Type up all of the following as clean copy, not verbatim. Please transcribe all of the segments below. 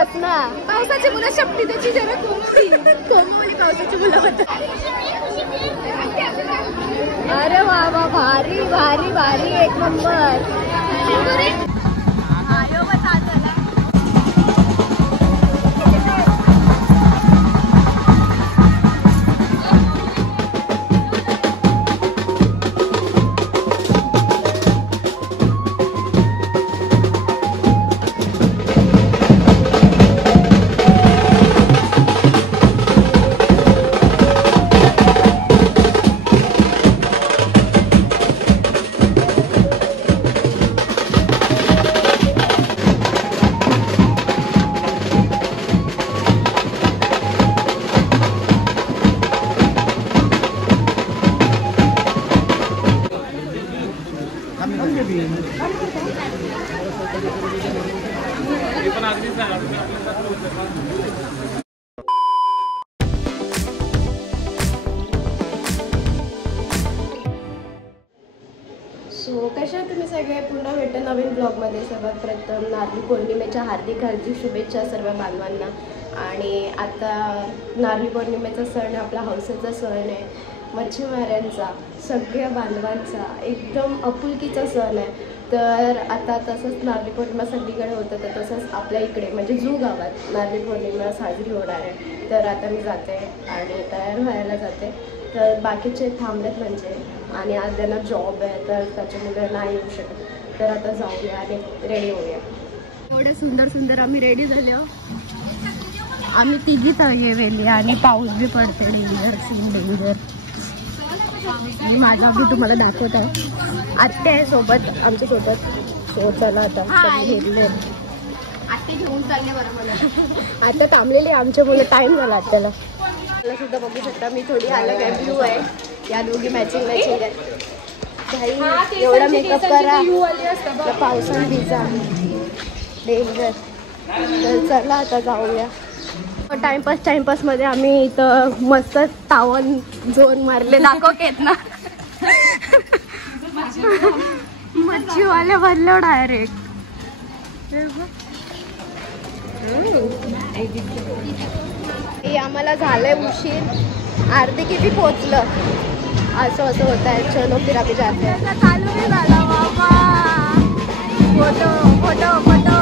बस ना. पावसाची मुलं शपटी त्याची जरा कोमवली पावसाची मुलं होत. अरे वा वा, भारी भारी भारी, एक नंबर. सो कशा तुम्ही सगळे, पुन्हा भेटतो नवीन ब्लॉगमध्ये. सर्वात प्रथम नारळी पौर्णिमेच्या हार्दिक शुभेच्छा सर्व बांधवांना. आणि आता नारळी पौर्णिमेचा सण आपला हौसेचा सण आहे, मच्छीमारांचा, सगळ्या बांधवांचा एकदम आपुलकीचा सण आहे. तर आता तसंच नारळी पौर्णिमा सगळीकडे होतं, तर तसंच आपल्या इकडे म्हणजे जू गावात नारळी पौर्णिमा साजरी होणार आहे. तर आता मी जाते आणि तयार व्हायला जाते. तर बाकीचे थांबलेत म्हणजे, आणि आज त्यांना जॉब आहे तर त्याच्यामुळे नाही येऊ शकत. तर आता जाऊया आणि रेडी होऊया. एवढे सुंदर सुंदर आम्ही रेडी झाले. आम्ही तिघी तळे वेली आणि पाऊस बी पडते. Danger scene danger. मी माझा बी तुम्हाला दाखवत आहे. आत्या आहे सोबत आमच्या सोबत. सो चला आता घेतले आत्या घेऊन चालले बरं मला. आता थांबलेली आमच्या मुलं, टाइम झाला आत्याला. मला सुद्धा बघू शकता मी थोडी अलग आहे. ब्लू आहे, या दोघी मॅचिंग मॅचिंग आहे. एवढा मेकअप करा, पावसाने भिजा, डेंजर. तर चला आता जाऊया. टाइमपास मध्ये आम्ही इथं मस्त तावन झोन मारले. दाखवत ना मच्छीवाले बनलो डायरेक्ट. आम्हाला झालंय उशीर, अर्धे किती पोचलं. असं होत आहे. चलो फिर आम्ही जाते. चालू नाही झाला बाबा. Photo photo photo.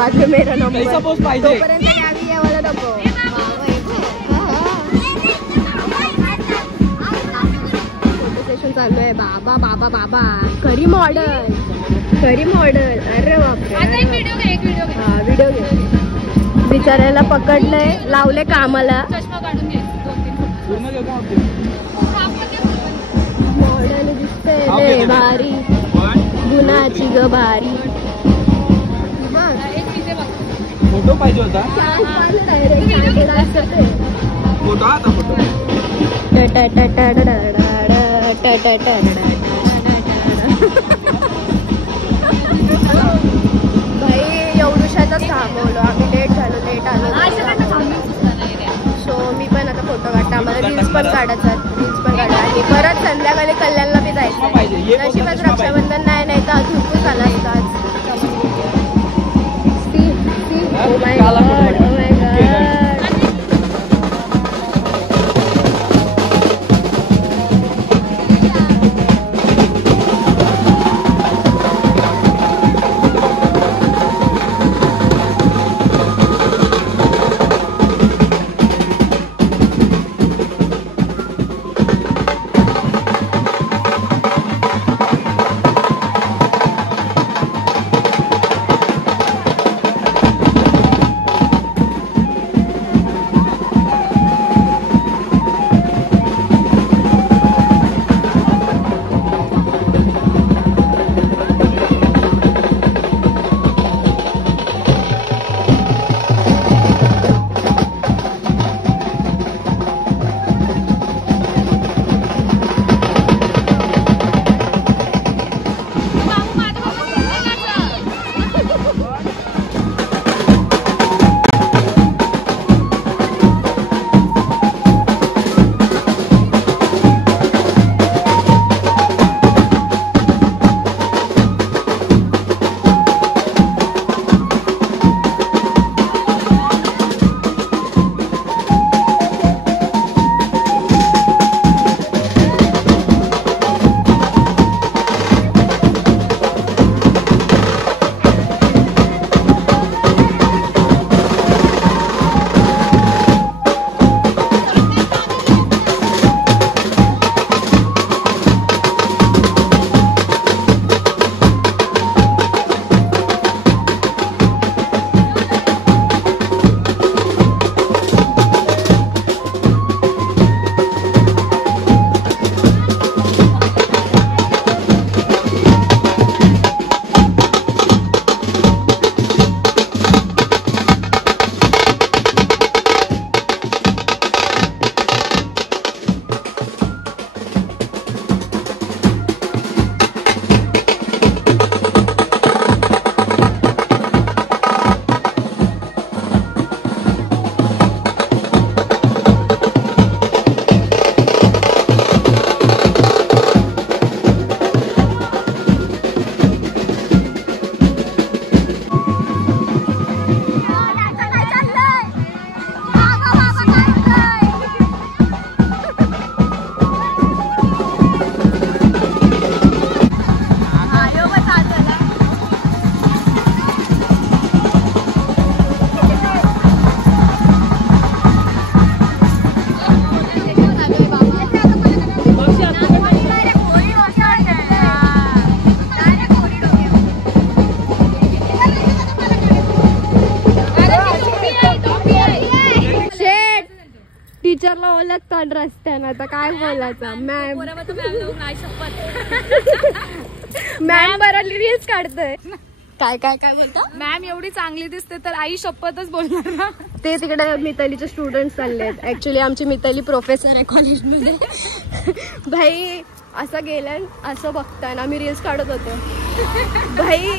बाद में मेरा नंबर पाहिजे तोपर्यंत यावी यावाला नको फोटो सेशन चालू आहे बाबा बाबा बाबा खरी मॉडल अरे बापरे व्हिडिओ घे बिचारायला पकडलंय लावले कामाला मॉडल दिसते भारी गुणाची ग भारी फोटो पाहिजे होता फोटो भाई एवढुशाच थांबवलो आम्ही लेट आलो सो मी पण आता फोटो काढतो आम्हाला रील्स पण काढायचा आणि परत संध्याकाळी कल्याणला बी जायचं नशिबात रक्षाबंधन नाही तर अजून खूप झाला असतात Oh my god, oh my god. टीचरला ओळखतात रस्त्यानं आता काय बोलायचं मॅम मॅम बरं रील्स काढतोय काय काय काय बोलता मॅम एवढी चांगली दिसते तर आई शपथच बोलणार ना ते तिकडे मितालीचे स्टुडंट चालले आहेत ऍक्च्युली आमची मिताली प्रोफेसर आहे कॉलेजमध्ये भाई असं गेलं असं बघताना आम्ही रील्स काढत होतो भाई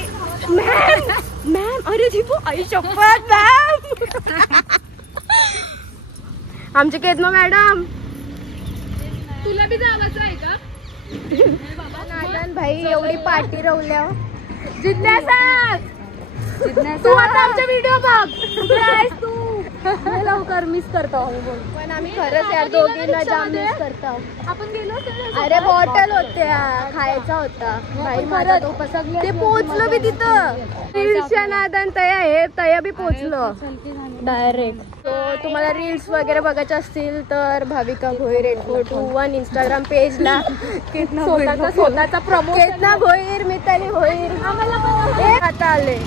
मॅम मॅम अरे दीपू आई शपथ मॅम आमचे केदमा मॅडम तुला बी जावाचं आहे का नादन भाई एवढी पार्टी रवल्या जिज्ञासा तू आता आमचा व्हिडिओ बघ तू लवकर मिस करतो पण आम्ही खरंच यार दोघींना जाम मिस करतो. आपण गेलो अरे बॉटल होत्या खायचा होता बाई माझा तो पसगला. ते पोहोचलो बी तिथं रील्सच्या नादान तया बी पोहोचलो डायरेक्ट. तो तुम्हाला रील्स वगैरे बघायचे असतील तर भाविका भोईर 8421 इंस्टाग्राम पेजला स्वतःचा प्रमोट. केतना भोईर मिताली भोईर आता आले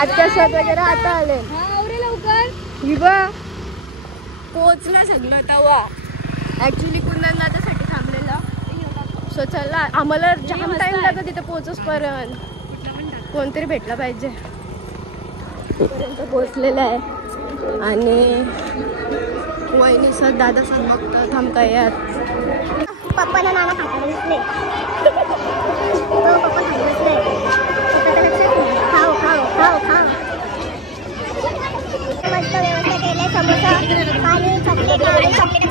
आजच्या शॉट वगैरे आता आले. लवकर हिबा पोहोचला सगळं तवा. ऍक्च्युली कुंदन दादासाठी थांबलेला सो चला आम्हाला जाम टाइम लागत तिथे पोहोचूस पर्यंत. कोणतरी भेटला पाहिजे पर्यंत पोहोचलेला आहे. आणि वहिनी सर दादा सर बघता थांबता यार. पप्पाला नाना खाता बसले पप्पा खाली बसले. खाऊ खाऊ खाऊ खाऊ मस्त व्यवस्था केले. समोसा पाणी चॉकलेट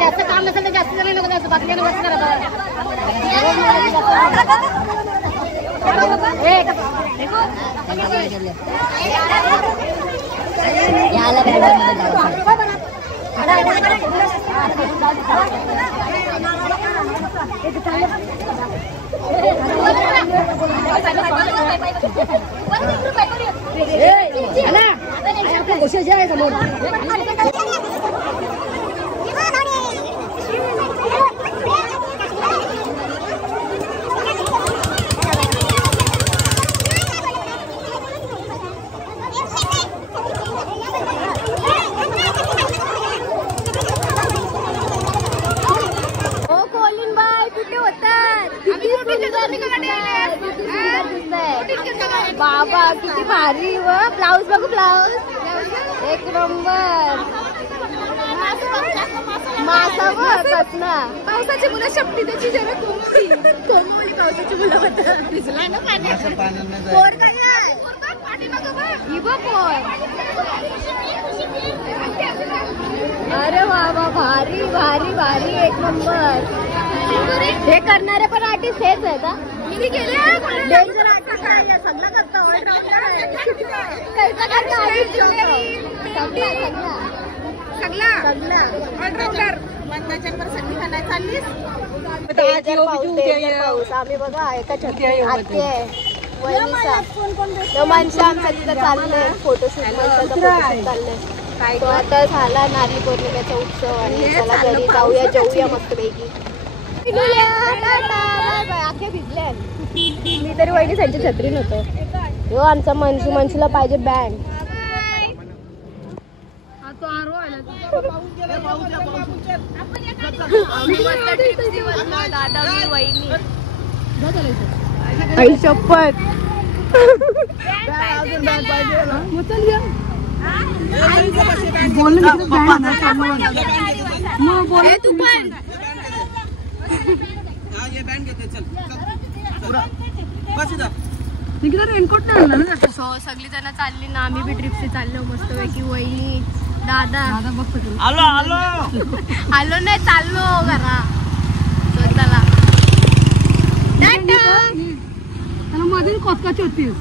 जास्त काम नसेल तर जास्त जण नको जास्त बाकी बसणार कोशिश आहे समोर लवकर मासा बघत ना पावसाची मुलं शपटी त्याची जरा कोंबडी कोंबडी पावसाची मुलं होतं भिजला ना पाण्यात पोर काय आहे? ही बघ पोर. अरे वा वा भारी भारी भारी एक नंबर. हे करणारे पण आर्टिस्ट हेच आहेत हा. मी गेले डेंजर आर्टिस्ट आहे सगळं करतो आम्ही बघा एका मनशा आमचा तिथं चाललंय फोटोशूट चाललंय. तो आता झाला नारळी पौर्णिमेचा उत्सव आणि चला घरी जाऊया जेऊया मस्तपैकी. आखे भिजले मी तरी वहिनी त्यांची छत्री नव्हतो. हो आमचा मनशूला पाहिजे बँड. दादा मी वहिनी आई शपथ रेनकोट नाही आणला ना. सगळी जण चालली ना आम्ही बी ट्रिपशी चाललो मस्तपैकी वहिनी दादा आलो आलो आलो नाही चाललो घरा. चला मधील कोचकाची होतीस